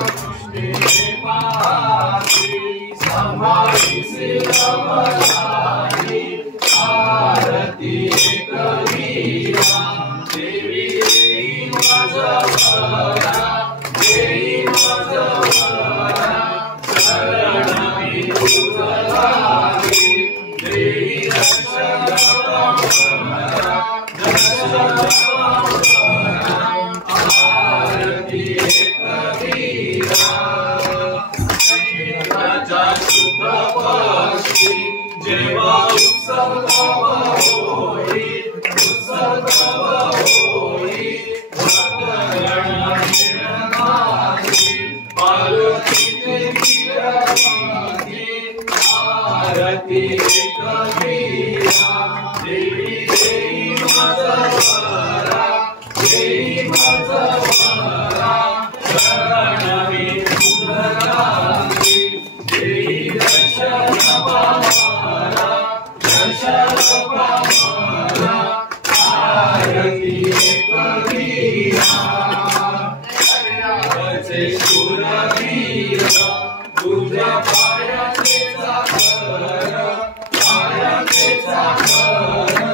दृष्टीने पाहती समाधी सिरवलाई आरती एकवीरा देवी देई माझवरा देई माझवरा शरण मी तुझलाई देई दर्शन पावरा दर्शन पावरा आरती एकवीरा राजा शुद्ध पक्षी जेव्हा उत्सव होई उत्सव होई भक्तगण निर्माती पार्वतीचे गिरवाती आरती एकवीरा देवी देई माझवरा देई माझवरा शरण मी तुझलाई देई दर्शन पावरा दर्शन पावरा आरती एकवीरा जय शूरवीर तुझ्या पायाचे चाकर पायाचे चाकर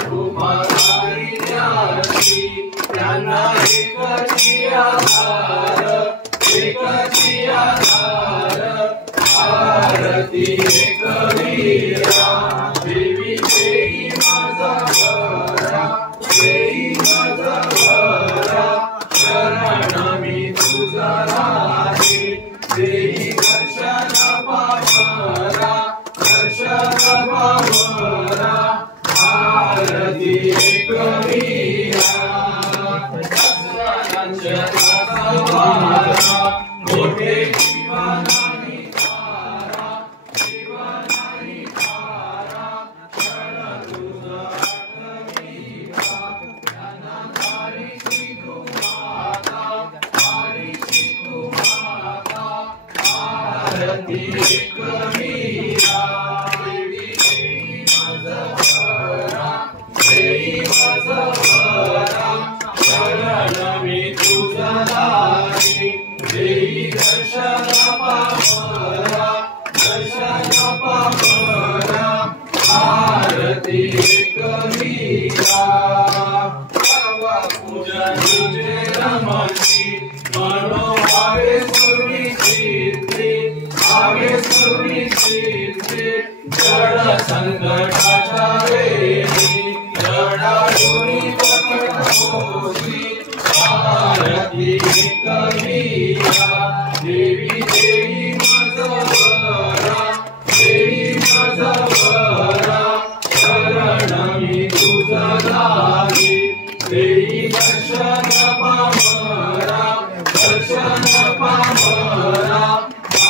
कृपाकारी द्याची त्यांना एकची आधार एकची आधार आरती एकवीरा देवी देई माझवरा देई माझवरा शरण मी तुझलाई देई दर्शन पावरा दर्शन पावरा आरती एकवीरा मोठे जीवनानी तारा जीवनानी तारा शरण तुझा एकवीरा ज्ञानाधारीची तू माता धारीची तू माता आरती एकवीरा देवी देई माझवरा देई माझवरा शरण मी तुझलाई देई दर्शन पावरा दर्शन पावरा आरती एकवीरा पूजन तुझे रमती मनोभावे सुनिश्चिती भावे सुनिश्चिती जड संकटाच्या वेळी जडाडूनी प्रकटोषी आरती एकवीरा देवी देई माझवरा देई माझवरा शरण मी तुझलाई देई दर्शन पावरा दर्शन पावरा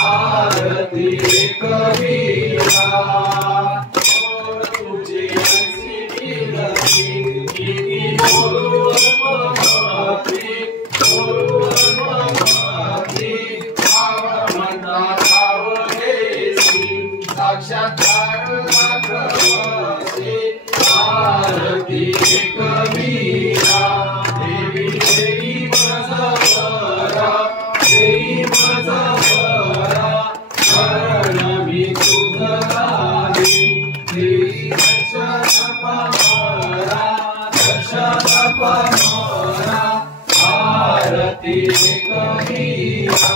आरती एकवीरा तुझी अशी विनती किती बोलू अल्पमती बोलू अल्पमती भावमंता भावदेशी साक्षात्कार दाखवते आरती एकवीरा देवी देई माझवरा देई माझवरा शरण मी तुझलाई देई दर्शन पावरा दर्शन पावरा आरती एकवीरा